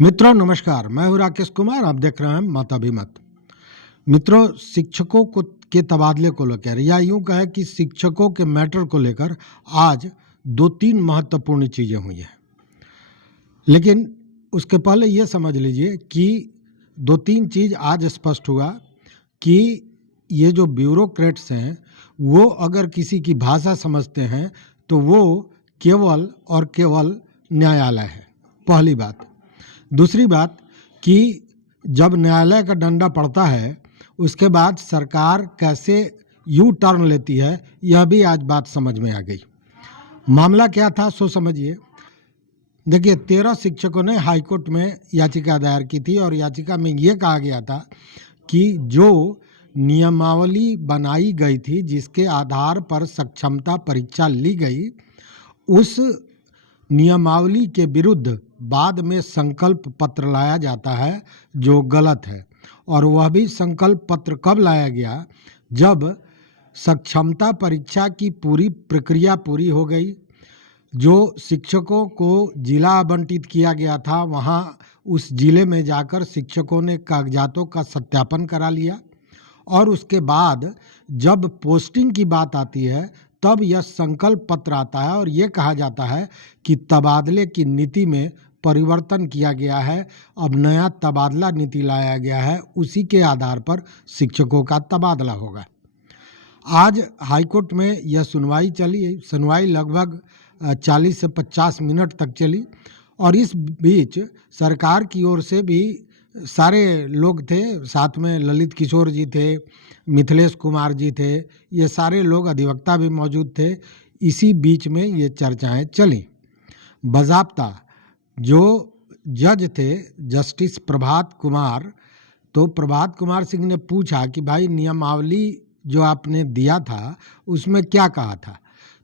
मित्रों नमस्कार, मैं हूं राकेश कुमार। आप देख रहे हैं मत अभिमत। मित्रों, शिक्षकों को के तबादले को लेकर या यूं कहें कि शिक्षकों के मैटर को लेकर आज दो तीन महत्वपूर्ण चीज़ें हुई हैं। लेकिन उसके पहले ये समझ लीजिए कि दो तीन चीज़ आज स्पष्ट हुआ कि ये जो ब्यूरोक्रेट्स हैं वो अगर किसी की भाषा समझते हैं तो वो केवल और केवल न्यायालय है, पहली बात। दूसरी बात कि जब न्यायालय का डंडा पड़ता है उसके बाद सरकार कैसे यू टर्न लेती है, यह भी आज बात समझ में आ गई। मामला क्या था सो समझिए। देखिए, 13 शिक्षकों ने हाईकोर्ट में याचिका दायर की थी और याचिका में ये कहा गया था कि जो नियमावली बनाई गई थी जिसके आधार पर सक्षमता परीक्षा ली गई, उस नियमावली के विरुद्ध बाद में संकल्प पत्र लाया जाता है जो गलत है। और वह भी संकल्प पत्र कब लाया गया, जब सक्षमता परीक्षा की पूरी प्रक्रिया पूरी हो गई, जो शिक्षकों को जिला आवंटित किया गया था वहाँ उस जिले में जाकर शिक्षकों ने कागजातों का सत्यापन करा लिया, और उसके बाद जब पोस्टिंग की बात आती है तब यह संकल्प पत्र आता है और ये कहा जाता है कि तबादले की नीति में परिवर्तन किया गया है, अब नया तबादला नीति लाया गया है, उसी के आधार पर शिक्षकों का तबादला होगा। आज हाईकोर्ट में यह सुनवाई चली। सुनवाई लगभग 40 से 50 मिनट तक चली और इस बीच सरकार की ओर से भी सारे लोग थे, साथ में ललित किशोर जी थे, मिथिलेश कुमार जी थे, ये सारे लोग अधिवक्ता भी मौजूद थे। इसी बीच में ये चर्चाएं चली। बाज़ाब्ता जो जज थे जस्टिस प्रभात कुमार, तो प्रभात कुमार सिंह ने पूछा कि भाई नियमावली जो आपने दिया था उसमें क्या कहा था।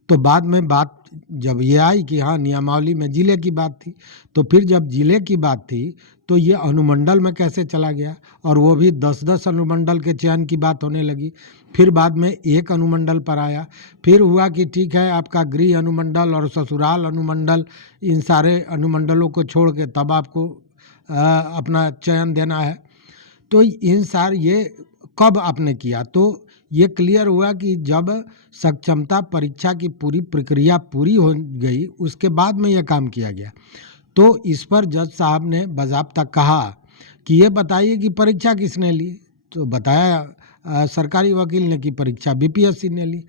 तो बाद में बात जब ये आई कि हाँ नियमावली में जिले की बात थी, तो फिर जब जिले की बात थी तो ये अनुमंडल में कैसे चला गया, और वो भी 10-10 अनुमंडल के चयन की बात होने लगी। फिर बाद में एक अनुमंडल पर आया, फिर हुआ कि ठीक है आपका गृह अनुमंडल और ससुराल अनुमंडल, इन सारे अनुमंडलों को छोड़ के तब आपको अपना चयन देना है। तो इन सारे ये कब आपने किया, तो ये क्लियर हुआ कि जब सक्षमता परीक्षा की पूरी प्रक्रिया पूरी हो गई उसके बाद में यह काम किया गया। तो इस पर जज साहब ने बाज़ाब्ता कहा कि ये बताइए कि परीक्षा किसने ली, तो बताया सरकारी वकील ने कि परीक्षा बीपीएससी ने ली।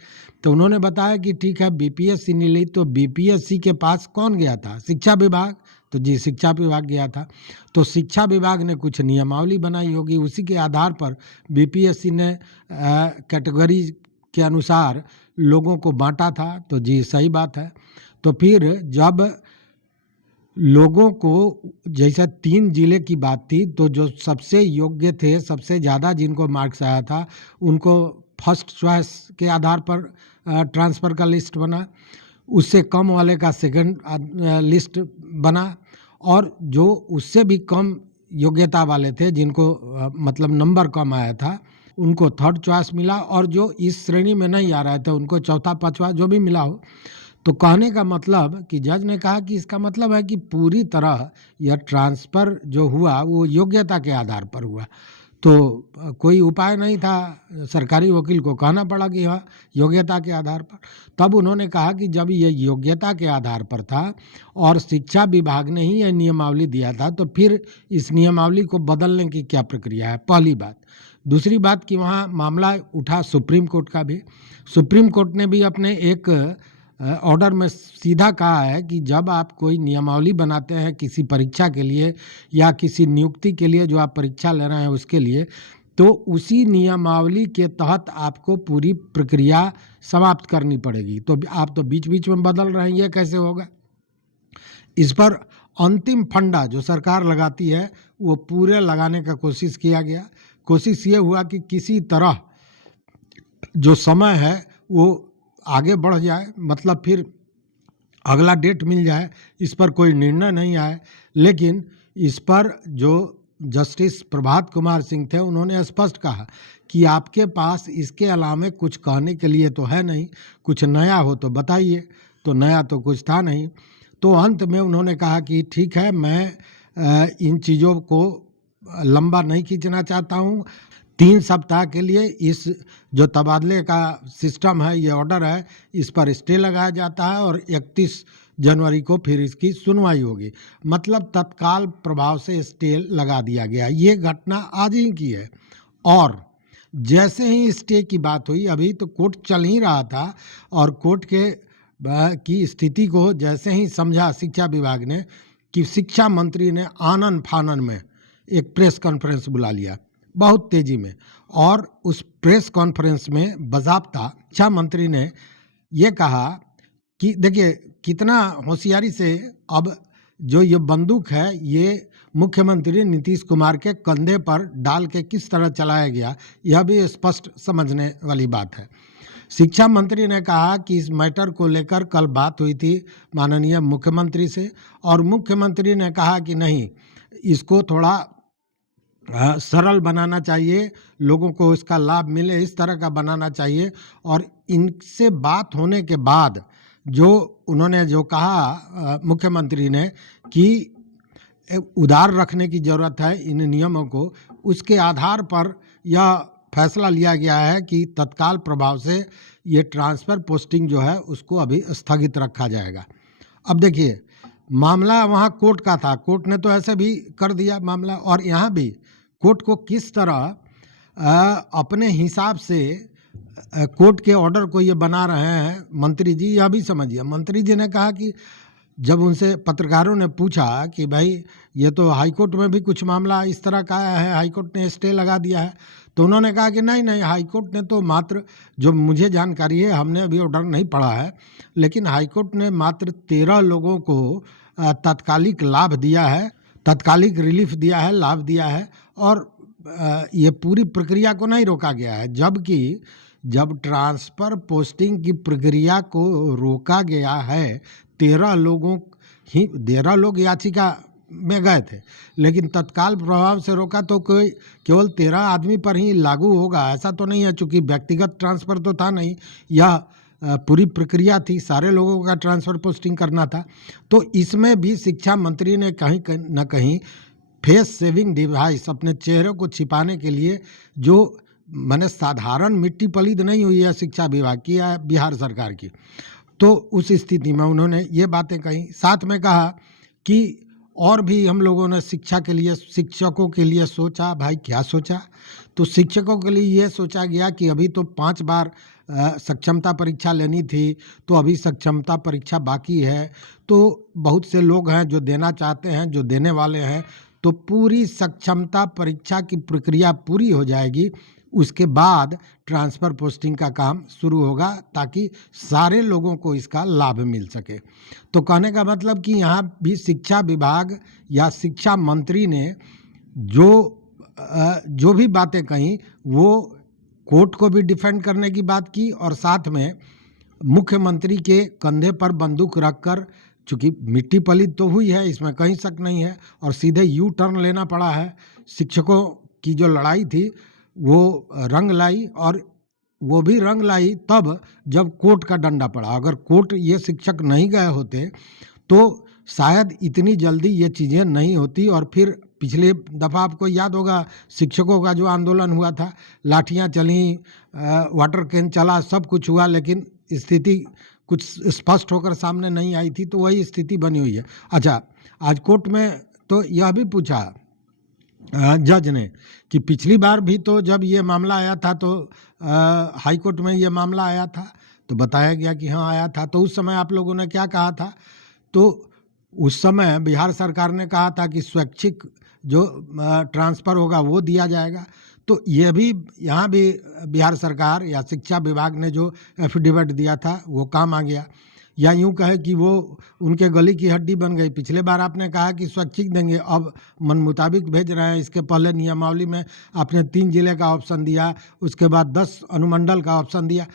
तो उन्होंने बताया कि ठीक है बीपीएससी ने ली, तो बीपीएससी के पास कौन गया था, शिक्षा विभाग। तो जी शिक्षा विभाग गया था, तो शिक्षा विभाग ने कुछ नियमावली बनाई होगी, उसी के आधार पर बीपीएससी ने कैटेगरी के अनुसार लोगों को बांटा था। तो जी सही बात है। तो फिर जब लोगों को जैसे 3 जिले की बात थी, तो जो सबसे योग्य थे, सबसे ज़्यादा जिनको मार्क्स आया था, उनको फर्स्ट चॉइस के आधार पर ट्रांसफ़र का लिस्ट बना, उससे कम वाले का सेकंड लिस्ट बना, और जो उससे भी कम योग्यता वाले थे जिनको मतलब नंबर कम आया था उनको थर्ड चॉइस मिला, और जो इस श्रेणी में नहीं आ रहे थे उनको चौथा पांचवा जो भी मिला हो। तो कहने का मतलब कि जज ने कहा कि इसका मतलब है कि पूरी तरह यह ट्रांसफ़र जो हुआ वो योग्यता के आधार पर हुआ। तो कोई उपाय नहीं था, सरकारी वकील को कहना पड़ा कि हाँ योग्यता के आधार पर। तब उन्होंने कहा कि जब ये योग्यता के आधार पर था और शिक्षा विभाग ने ही यह नियमावली दिया था, तो फिर इस नियमावली को बदलने की क्या प्रक्रिया है, पहली बात। दूसरी बात कि वहाँ मामला उठा सुप्रीम कोर्ट का भी। सुप्रीम कोर्ट ने भी अपने एक ऑर्डर में सीधा कहा है कि जब आप कोई नियमावली बनाते हैं किसी परीक्षा के लिए या किसी नियुक्ति के लिए जो आप परीक्षा ले रहे हैं उसके लिए, तो उसी नियमावली के तहत आपको पूरी प्रक्रिया समाप्त करनी पड़ेगी। तो आप तो बीच बीच में बदल रहे हैं, ये कैसे होगा। इस पर अंतिम फंडा जो सरकार लगाती है वो पूरे लगाने का कोशिश किया गया। कोशिश ये हुआ कि किसी तरह जो समय है वो आगे बढ़ जाए, मतलब फिर अगला डेट मिल जाए, इस पर कोई निर्णय नहीं आए। लेकिन इस पर जो जस्टिस प्रभात कुमार सिंह थे उन्होंने स्पष्ट कहा कि आपके पास इसके अलावा कुछ कहने के लिए तो है नहीं, कुछ नया हो तो बताइए। तो नया तो कुछ था नहीं। तो अंत में उन्होंने कहा कि ठीक है, मैं इन चीज़ों को लंबा नहीं खींचना चाहता हूँ। 3 सप्ताह के लिए इस जो तबादले का सिस्टम है, ये ऑर्डर है, इस पर स्टे लगाया जाता है और 31 जनवरी को फिर इसकी सुनवाई होगी। मतलब तत्काल प्रभाव से स्टे लगा दिया गया। ये घटना आज ही की है और जैसे ही स्टे की बात हुई, अभी तो कोर्ट चल ही रहा था और कोर्ट की स्थिति को जैसे ही समझा शिक्षा विभाग ने कि शिक्षा मंत्री ने आनन फानन में एक प्रेस कॉन्फ्रेंस बुला लिया बहुत तेजी में, और उस प्रेस कॉन्फ्रेंस में बाज़ाब्ता शिक्षा मंत्री ने ये कहा कि देखिए कितना होशियारी से अब जो ये बंदूक है ये मुख्यमंत्री नीतीश कुमार के कंधे पर डाल के किस तरह चलाया गया, यह भी स्पष्ट समझने वाली बात है। शिक्षा मंत्री ने कहा कि इस मैटर को लेकर कल बात हुई थी माननीय मुख्यमंत्री से और मुख्यमंत्री ने कहा कि नहीं, इसको थोड़ा सरल बनाना चाहिए, लोगों को इसका लाभ मिले इस तरह का बनाना चाहिए। और इनसे बात होने के बाद जो उन्होंने जो कहा मुख्यमंत्री ने कि उदार रखने की ज़रूरत है इन नियमों को, उसके आधार पर यह फैसला लिया गया है कि तत्काल प्रभाव से ये ट्रांसफ़र पोस्टिंग जो है उसको अभी स्थगित रखा जाएगा। अब देखिए मामला वहाँ कोर्ट का था, कोर्ट ने तो ऐसे भी कर दिया मामला, और यहाँ भी कोर्ट को किस तरह अपने हिसाब से कोर्ट के ऑर्डर को ये बना रहे हैं मंत्री जी, यह भी समझिए। मंत्री जी ने कहा कि जब उनसे पत्रकारों ने पूछा कि भाई ये तो हाईकोर्ट में भी कुछ मामला इस तरह का है, हाईकोर्ट ने स्टे लगा दिया है, तो उन्होंने कहा कि नहीं नहीं, हाईकोर्ट ने तो मात्र, जो मुझे जानकारी है, हमने अभी ऑर्डर नहीं पढ़ा है, लेकिन हाईकोर्ट ने मात्र 13 लोगों को तात्कालिक लाभ दिया है, तात्कालिक रिलीफ दिया है, लाभ दिया है, और ये पूरी प्रक्रिया को नहीं रोका गया है। जबकि जब ट्रांसफ़र पोस्टिंग की प्रक्रिया को रोका गया है, 13 लोग याचिका में गए थे, लेकिन तत्काल प्रभाव से रोका तो कोई केवल 13 आदमी पर ही लागू होगा ऐसा तो नहीं है, चूँकि व्यक्तिगत ट्रांसफ़र तो था नहीं, यह पूरी प्रक्रिया थी, सारे लोगों का ट्रांसफ़र पोस्टिंग करना था। तो इसमें भी शिक्षा मंत्री ने कहीं न कहीं फेस सेविंग डिवाइस, अपने चेहरे को छिपाने के लिए, जो माने साधारण मिट्टी पलीद नहीं हुई है शिक्षा विभाग की या बिहार सरकार की, तो उस स्थिति में उन्होंने ये बातें कही। साथ में कहा कि और भी हम लोगों ने शिक्षा के लिए, शिक्षकों के लिए सोचा। भाई क्या सोचा? तो शिक्षकों के लिए ये सोचा गया कि अभी तो 5 बार सक्षमता परीक्षा लेनी थी, तो अभी सक्षमता परीक्षा बाकी है, तो बहुत से लोग हैं जो देना चाहते हैं, जो देने वाले हैं, तो पूरी सक्षमता परीक्षा की प्रक्रिया पूरी हो जाएगी, उसके बाद ट्रांसफ़र पोस्टिंग का काम शुरू होगा ताकि सारे लोगों को इसका लाभ मिल सके। तो कहने का मतलब कि यहाँ भी शिक्षा विभाग या शिक्षा मंत्री ने जो भी बातें कहीं वो कोर्ट को भी डिफेंड करने की बात की, और साथ में मुख्यमंत्री के कंधे पर बंदूक रखकर, चूँकि मिट्टी पलीद तो हुई है, इसमें कहीं शक नहीं है, और सीधे यू टर्न लेना पड़ा है। शिक्षकों की जो लड़ाई थी वो रंग लाई, और वो भी रंग लाई तब जब कोर्ट का डंडा पड़ा। अगर कोर्ट ये शिक्षक नहीं गए होते तो शायद इतनी जल्दी ये चीज़ें नहीं होती, और फिर पिछले दफ़ा आपको याद होगा शिक्षकों का जो आंदोलन हुआ था, लाठियाँ चलीं, वाटर कैन चला, सब कुछ हुआ, लेकिन स्थिति कुछ स्पष्ट होकर सामने नहीं आई थी, तो वही स्थिति बनी हुई है। अच्छा, आज कोर्ट में तो यह भी पूछा जज ने कि पिछली बार भी तो जब ये मामला आया था तो हाई कोर्ट में ये मामला आया था, तो बताया गया कि हाँ आया था, तो उस समय आप लोगों ने क्या कहा था? तो उस समय बिहार सरकार ने कहा था कि स्वैच्छिक जो ट्रांसफ़र होगा वो दिया जाएगा। तो ये भी यहाँ भी बिहार सरकार या शिक्षा विभाग ने जो एफिडेविट दिया था वो काम आ गया, या यूँ कहे कि वो उनके गली की हड्डी बन गई। पिछले बार आपने कहा कि स्वैच्छिक देंगे, अब मन मुताबिक भेज रहे हैं। इसके पहले नियमावली में आपने 3 जिले का ऑप्शन दिया, उसके बाद 10 अनुमंडल का ऑप्शन दिया।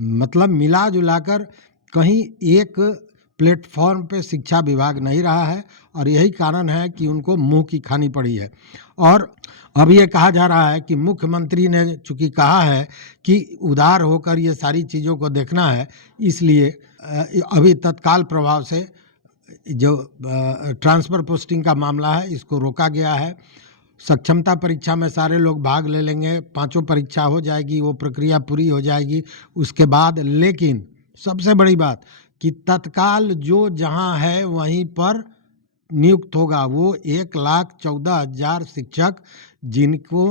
मतलब मिला जुलाकर कहीं एक प्लेटफॉर्म पे शिक्षा विभाग नहीं रहा है, और यही कारण है कि उनको मुंह की खानी पड़ी है। और अब ये कहा जा रहा है कि मुख्यमंत्री ने चूँकि कहा है कि उदार होकर ये सारी चीज़ों को देखना है, इसलिए अभी तत्काल प्रभाव से जो ट्रांसफ़र पोस्टिंग का मामला है इसको रोका गया है। सक्षमता परीक्षा में सारे लोग भाग ले लेंगे, पाँचों परीक्षा हो जाएगी, वो प्रक्रिया पूरी हो जाएगी उसके बाद। लेकिन सबसे बड़ी बात कि तत्काल जो जहाँ है वहीं पर नियुक्त होगा। वो 1,14,000 शिक्षक जिनको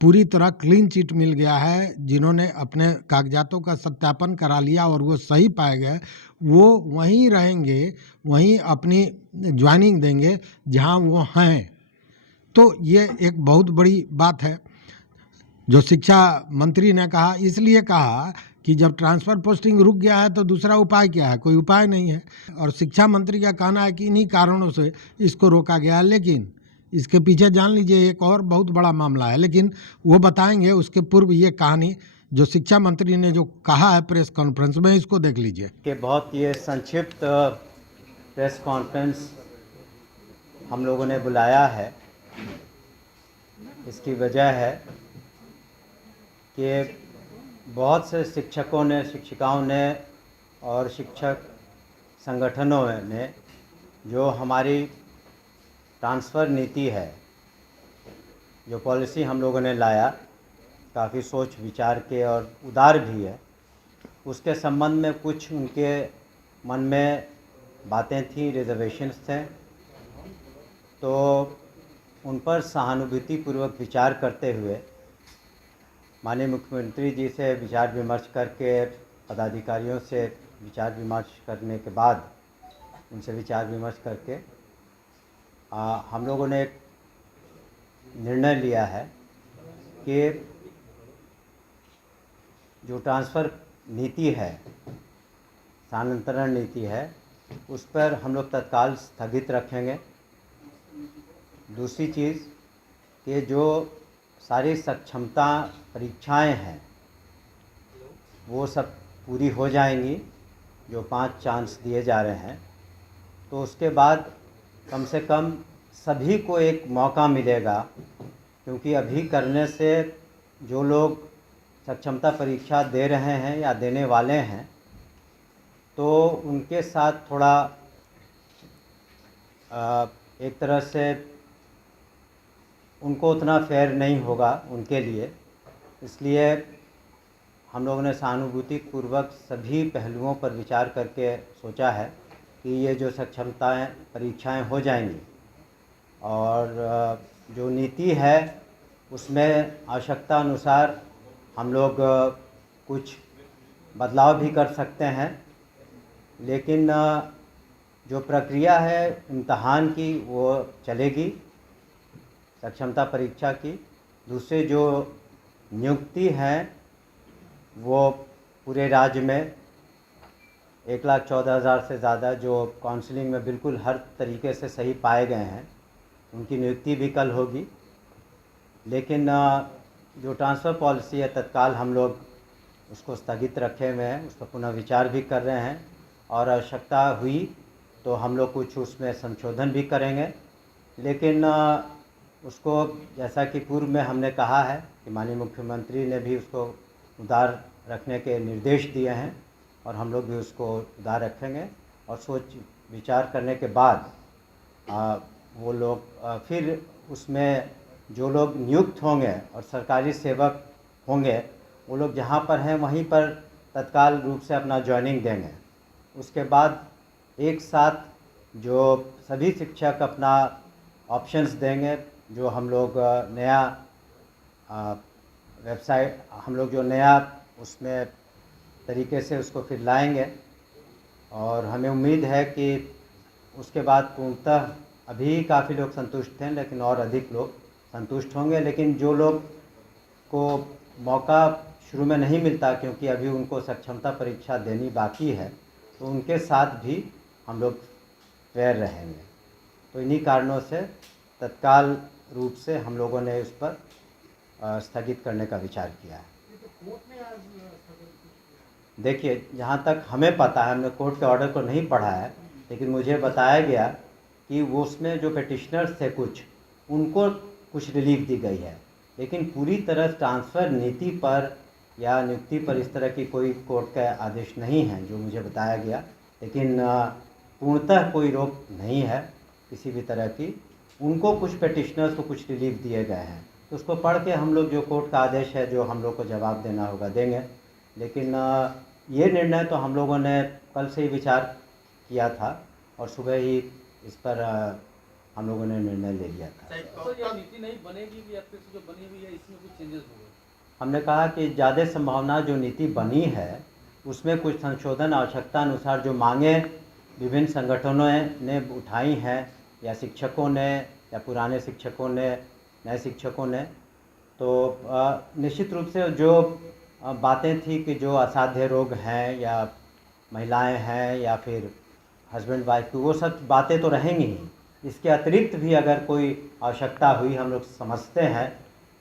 पूरी तरह क्लीन चिट मिल गया है, जिन्होंने अपने कागजातों का सत्यापन करा लिया और वो सही पाए गए, वो वहीं रहेंगे, वहीं अपनी ज्वाइनिंग देंगे जहाँ वो हैं। तो ये एक बहुत बड़ी बात है जो शिक्षा मंत्री ने कहा। इसलिए कहा कि जब ट्रांसफ़र पोस्टिंग रुक गया है तो दूसरा उपाय क्या है? कोई उपाय नहीं है। और शिक्षा मंत्री का कहना है कि इन्हीं कारणों से इसको रोका गया है। लेकिन इसके पीछे जान लीजिए एक और बहुत बड़ा मामला है, लेकिन वो बताएंगे। उसके पूर्व ये कहानी जो शिक्षा मंत्री ने जो कहा है प्रेस कॉन्फ्रेंस में, इसको देख लीजिए। कि बहुत ये संक्षिप्त प्रेस कॉन्फ्रेंस हम लोगों ने बुलाया है। इसकी वजह है कि बहुत से शिक्षकों ने, शिक्षिकाओं ने और शिक्षक संगठनों ने जो हमारी ट्रांसफ़र नीति है, जो पॉलिसी हम लोगों ने लाया, काफ़ी सोच विचार के और उदार भी है, उसके संबंध में कुछ उनके मन में बातें थी, रिजर्वेशंस थे। तो उन पर सहानुभूतिपूर्वक विचार करते हुए माननीय मुख्यमंत्री जी से विचार विमर्श करके, पदाधिकारियों से विचार विमर्श करने के बाद, उनसे विचार विमर्श करके हम लोगों ने एक निर्णय लिया है कि जो ट्रांसफ़र नीति है, स्थानांतरण नीति है, उस पर हम लोग तत्काल स्थगित रखेंगे। दूसरी चीज़ कि जो सारी सक्षमता परीक्षाएं हैं वो सब पूरी हो जाएंगी, जो 5 चांस दिए जा रहे हैं। तो उसके बाद कम से कम सभी को एक मौका मिलेगा, क्योंकि अभी करने से जो लोग सक्षमता परीक्षा दे रहे हैं या देने वाले हैं, तो उनके साथ थोड़ा एक तरह से उनको उतना फेयर नहीं होगा उनके लिए। इसलिए हम लोगों ने सहानुभूतिपूर्वक सभी पहलुओं पर विचार करके सोचा है कि ये जो सक्षमताएं परीक्षाएं हो जाएंगी और जो नीति है उसमें आवश्यकता अनुसार हम लोग कुछ बदलाव भी कर सकते हैं। लेकिन जो प्रक्रिया है इम्तहान की वो चलेगी, सक्षमता परीक्षा की। दूसरे जो नियुक्ति हैं वो पूरे राज्य में 1,14,000 से ज़्यादा जो काउंसलिंग में बिल्कुल हर तरीके से सही पाए गए हैं, उनकी नियुक्ति भी कल होगी। लेकिन जो ट्रांसफ़र पॉलिसी है तत्काल हम लोग उसको स्थगित रखे हुए हैं, उस पर पुनः विचार भी कर रहे हैं और आवश्यकता हुई तो हम लोग कुछ उसमें संशोधन भी करेंगे। लेकिन उसको जैसा कि पूर्व में हमने कहा है कि माननीय मुख्यमंत्री ने भी उसको उदार रखने के निर्देश दिए हैं और हम लोग भी उसको उदार रखेंगे। और सोच विचार करने के बाद वो लोग फिर उसमें जो लोग नियुक्त होंगे और सरकारी सेवक होंगे, वो लोग जहाँ पर हैं वहीं पर तत्काल रूप से अपना ज्वाइनिंग देंगे। उसके बाद एक साथ जो सभी शिक्षक अपना ऑप्शंस देंगे, जो हम लोग नया वेबसाइट, हम लोग जो नया उसमें तरीके से उसको फिर लाएंगे। और हमें उम्मीद है कि उसके बाद पूर्णतः अभी काफ़ी लोग संतुष्ट हैं, लेकिन और अधिक लोग संतुष्ट होंगे। लेकिन जो लोग को मौका शुरू में नहीं मिलता क्योंकि अभी उनको सक्षमता परीक्षा देनी बाकी है, तो उनके साथ भी हम लोग फेयर रहेंगे। तो इन्हीं कारणों से तत्काल रूप से हम लोगों ने उस पर स्थगित करने का विचार किया है। देखिए, जहाँ तक हमें पता है, हमने कोर्ट के ऑर्डर को नहीं पढ़ा है, लेकिन मुझे बताया गया कि वो उसमें जो पेटिशनर्स थे कुछ, उनको कुछ रिलीफ दी गई है। लेकिन पूरी तरह ट्रांसफ़र नीति पर या नियुक्ति पर इस तरह की कोई कोर्ट का आदेश नहीं है जो मुझे बताया गया। लेकिन पूर्णतः कोई रोक नहीं है किसी भी तरह की। उनको कुछ पेटिशनर्स को कुछ रिलीफ दिए गए हैं, तो उसको पढ़ के हम लोग जो कोर्ट का आदेश है जो हम लोग को जवाब देना होगा देंगे। लेकिन ये निर्णय तो हम लोगों ने कल से ही विचार किया था और सुबह ही इस पर हम लोगों ने निर्णय ले लिया था। तो ये नीति नहीं बनेगी कि अब जो बनी हुई है इसमें कुछ चेंजेस होंगे? हमने कहा कि ज़्यादा संभावना जो नीति बनी है उसमें कुछ संशोधन आवश्यकता अनुसार जो मांगे विभिन्न संगठनों ने उठाई हैं, या शिक्षकों ने, या पुराने शिक्षकों ने, नए शिक्षकों ने, तो निश्चित रूप से जो बातें थी कि जो असाध्य रोग हैं या महिलाएं हैं या फिर हस्बैंड वाइफ की, वो सब बातें तो रहेंगी ही। इसके अतिरिक्त भी अगर कोई आवश्यकता हुई, हम लोग समझते हैं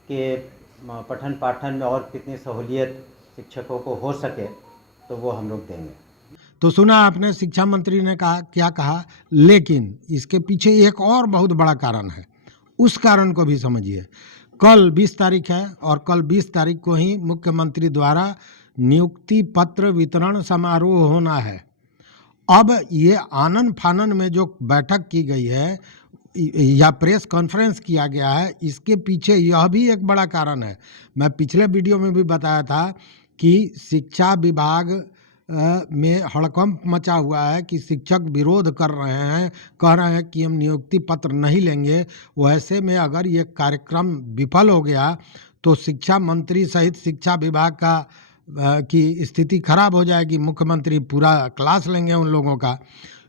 कि पठन पाठन में और कितनी सहूलियत शिक्षकों को हो सके, तो वो हम लोग देंगे। तो सुना आपने शिक्षा मंत्री ने कहा क्या कहा, लेकिन इसके पीछे एक और बहुत बड़ा कारण है। उस कारण को भी समझिए। कल 20 तारीख है और कल 20 तारीख को ही मुख्यमंत्री द्वारा नियुक्ति पत्र वितरण समारोह होना है। अब ये आनन फानन में जो बैठक की गई है या प्रेस कॉन्फ्रेंस किया गया है, इसके पीछे यह भी एक बड़ा कारण है। मैं पिछले वीडियो में भी बताया था कि शिक्षा विभाग में हड़कंप मचा हुआ है कि शिक्षक विरोध कर रहे हैं, कह रहे हैं कि हम नियुक्ति पत्र नहीं लेंगे। वैसे में अगर ये कार्यक्रम विफल हो गया तो शिक्षा मंत्री सहित शिक्षा विभाग की स्थिति खराब हो जाएगी। मुख्यमंत्री पूरा क्लास लेंगे उन लोगों का।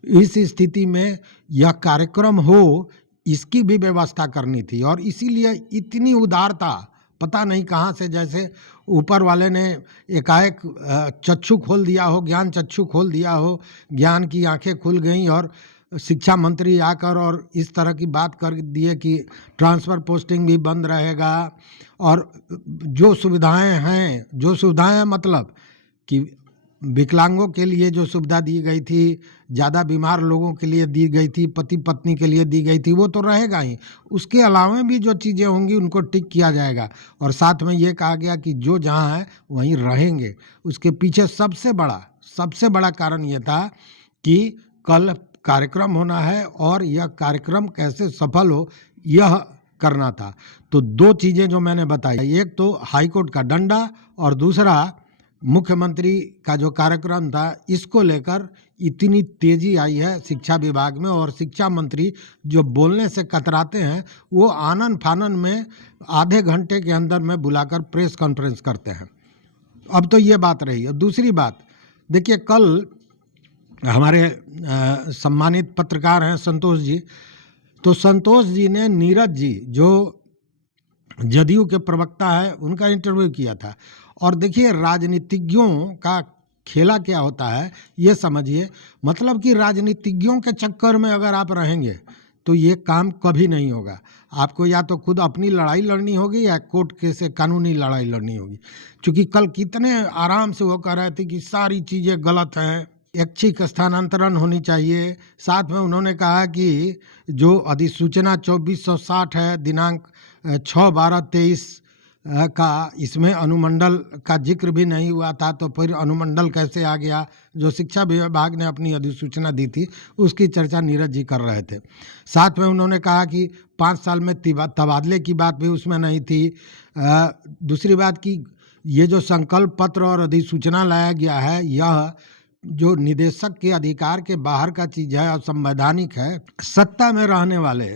इस स्थिति में यह कार्यक्रम हो, इसकी भी व्यवस्था करनी थी और इसीलिए इतनी उदारता, पता नहीं कहाँ से, जैसे ऊपर वाले ने एकाएक चक्षु खोल दिया हो, ज्ञान चक्षु खोल दिया हो, ज्ञान की आंखें खुल गईं और शिक्षा मंत्री आकर और इस तरह की बात कर दिए कि ट्रांसफ़र पोस्टिंग भी बंद रहेगा और जो सुविधाएं मतलब कि विकलांगों के लिए जो सुविधा दी गई थी, ज़्यादा बीमार लोगों के लिए दी गई थी, पति पत्नी के लिए दी गई थी, वो तो रहेगा ही। उसके अलावा भी जो चीज़ें होंगी उनको टिक किया जाएगा और साथ में ये कहा गया कि जो जहाँ है वहीं रहेंगे। उसके पीछे सबसे बड़ा कारण ये था कि कल कार्यक्रम होना है और यह कार्यक्रम कैसे सफल हो यह करना था। तो दो चीज़ें जो मैंने बताई, एक तो हाईकोर्ट का डंडा और दूसरा मुख्यमंत्री का जो कार्यक्रम था, इसको लेकर इतनी तेजी आई है शिक्षा विभाग में। और शिक्षा मंत्री जो बोलने से कतराते हैं वो आनन फानन में आधे घंटे के अंदर में बुलाकर प्रेस कॉन्फ्रेंस करते हैं। अब तो ये बात रही। अब दूसरी बात देखिए, कल हमारे सम्मानित पत्रकार हैं संतोष जी, तो संतोष जी ने नीरज जी जो जदयू के प्रवक्ता है उनका इंटरव्यू किया था। और देखिए राजनीतिज्ञों का खेला क्या होता है ये समझिए। मतलब कि राजनीतिज्ञों के चक्कर में अगर आप रहेंगे तो ये काम कभी नहीं होगा। आपको या तो खुद अपनी लड़ाई लड़नी होगी या कोर्ट के से कानूनी लड़ाई लड़नी होगी। क्योंकि कल कितने आराम से वो कह रहे थे कि सारी चीज़ें गलत हैं, ऐच्छिक स्थानांतरण होनी चाहिए। साथ में उन्होंने कहा कि जो अधिसूचना 2460 है दिनांक 6/12/23 का, इसमें अनुमंडल का जिक्र भी नहीं हुआ था, तो फिर अनुमंडल कैसे आ गया। जो शिक्षा विभाग ने अपनी अधिसूचना दी थी उसकी चर्चा नीरज जी कर रहे थे। साथ में उन्होंने कहा कि 5 साल में तबादले की बात भी उसमें नहीं थी। दूसरी बात कि ये जो संकल्प पत्र और अधिसूचना लाया गया है, यह जो निदेशक के अधिकार के बाहर का चीज़ है और संवैधानिक है। सत्ता में रहने वाले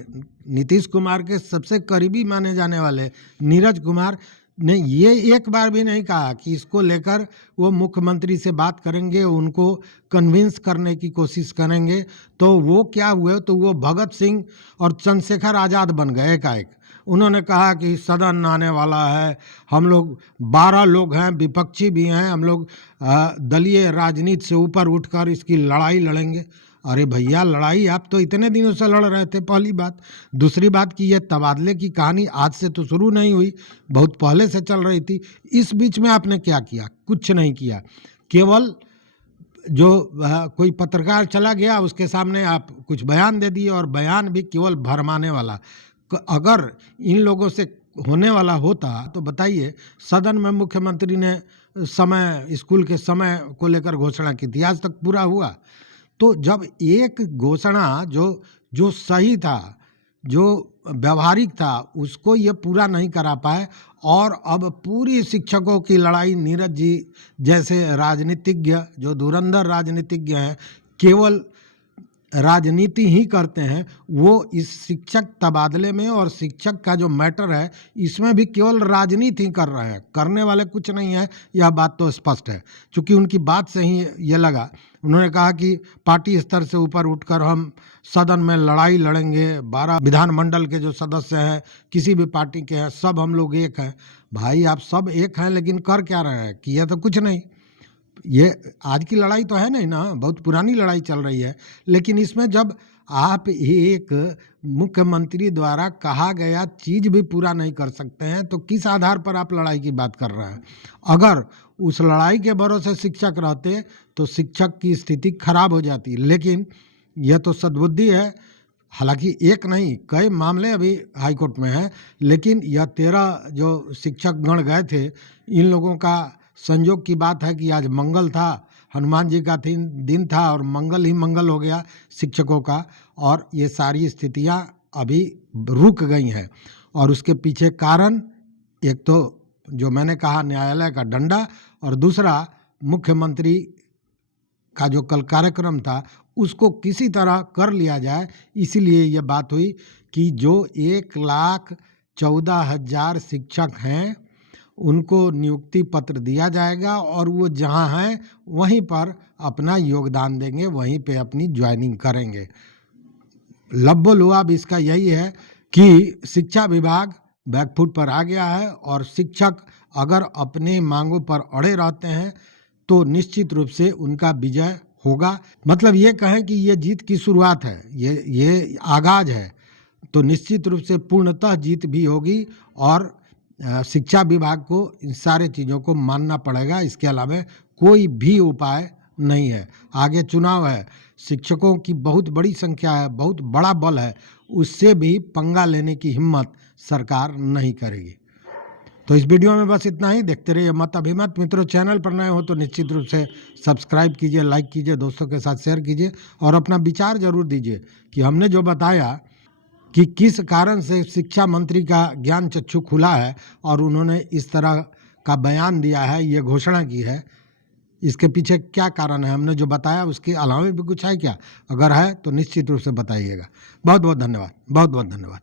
नीतीश कुमार के सबसे करीबी माने जाने वाले नीरज कुमार ने ये एक बार भी नहीं कहा कि इसको लेकर वो मुख्यमंत्री से बात करेंगे, उनको कन्विंस करने की कोशिश करेंगे। तो वो क्या हुए, तो वो भगत सिंह और चंद्रशेखर आज़ाद बन गए एकाएक। उन्होंने कहा कि सदन आने वाला है, हम लोग 12 लोग हैं, विपक्षी भी हैं, हम लोग दलीय राजनीति से ऊपर उठकर इसकी लड़ाई लड़ेंगे। अरे भैया, लड़ाई आप तो इतने दिनों से लड़ रहे थे, पहली बात। दूसरी बात कि ये तबादले की कहानी आज से तो शुरू नहीं हुई, बहुत पहले से चल रही थी। इस बीच में आपने क्या किया? कुछ नहीं किया। केवल जो कोई पत्रकार चला गया उसके सामने आप कुछ बयान दे दिए और बयान भी केवल भरमाने वाला। अगर इन लोगों से होने वाला होता तो बताइए, सदन में मुख्यमंत्री ने समय, स्कूल के समय को लेकर घोषणा की थी, आज तक पूरा हुआ? तो तो जब एक घोषणा जो सही था, जो व्यवहारिक था, उसको ये पूरा नहीं करा पाए और अब पूरी शिक्षकों की लड़ाई नीरज जी जैसे राजनीतिज्ञ, जो धुरंधर राजनीतिज्ञ हैं, केवल राजनीति ही करते हैं, वो इस शिक्षक तबादले में और शिक्षक का जो मैटर है इसमें भी केवल राजनीति ही कर रहे हैं, करने वाले कुछ नहीं है। यह बात तो स्पष्ट है, क्योंकि उनकी बात से ही ये लगा। उन्होंने कहा कि पार्टी स्तर से ऊपर उठकर हम सदन में लड़ाई लड़ेंगे, 12 विधानमंडल के जो सदस्य हैं किसी भी पार्टी के हैं, सब हम लोग एक हैं। भाई आप सब एक हैं, लेकिन कर क्या रहे हैं? किया तो कुछ नहीं। ये आज की लड़ाई तो है नहीं ना, बहुत पुरानी लड़ाई चल रही है। लेकिन इसमें जब आप एक मुख्यमंत्री द्वारा कहा गया चीज भी पूरा नहीं कर सकते हैं, तो किस आधार पर आप लड़ाई की बात कर रहे हैं? अगर उस लड़ाई के भरोसे शिक्षक रहते तो शिक्षक की स्थिति खराब हो जाती। लेकिन यह तो सद्बुद्धि है। हालांकि एक नहीं, कई मामले अभी हाईकोर्ट में हैं, लेकिन यह 13 जो शिक्षक गण गए थे, इन लोगों का संयोग की बात है कि आज मंगल था, हनुमान जी का दिन था और मंगल ही मंगल हो गया शिक्षकों का, और ये सारी स्थितियां अभी रुक गई हैं। और उसके पीछे कारण एक तो जो मैंने कहा न्यायालय का डंडा, और दूसरा मुख्यमंत्री का जो कल कार्यक्रम था उसको किसी तरह कर लिया जाए। इसीलिए ये बात हुई कि जो 1,14,000 शिक्षक हैं उनको नियुक्ति पत्र दिया जाएगा और वो जहां हैं वहीं पर अपना योगदान देंगे, वहीं पे अपनी ज्वाइनिंग करेंगे। लब्बो लुआब इसका यही है कि शिक्षा विभाग बैकफुट पर आ गया है और शिक्षक अगर अपने मांगों पर अड़े रहते हैं तो निश्चित रूप से उनका विजय होगा। मतलब ये कहें कि ये जीत की शुरुआत है, ये आगाज है, तो निश्चित रूप से पूर्णतः जीत भी होगी और शिक्षा विभाग को इन सारे चीज़ों को मानना पड़ेगा। इसके अलावा कोई भी उपाय नहीं है। आगे चुनाव है, शिक्षकों की बहुत बड़ी संख्या है, बहुत बड़ा बल है, उससे भी पंगा लेने की हिम्मत सरकार नहीं करेगी। तो इस वीडियो में बस इतना ही। देखते रहिए मत अभिमत। मित्रों, चैनल पर नए हो तो निश्चित रूप से सब्सक्राइब कीजिए, लाइक कीजिए, दोस्तों के साथ शेयर कीजिए और अपना विचार जरूर दीजिए कि हमने जो बताया कि किस कारण से शिक्षा मंत्री का ज्ञान चक्षु खुला है और उन्होंने इस तरह का बयान दिया है, ये घोषणा की है, इसके पीछे क्या कारण है? हमने जो बताया उसके अलावा भी कुछ है क्या? अगर है तो निश्चित रूप से बताइएगा। बहुत बहुत धन्यवाद, बहुत बहुत धन्यवाद।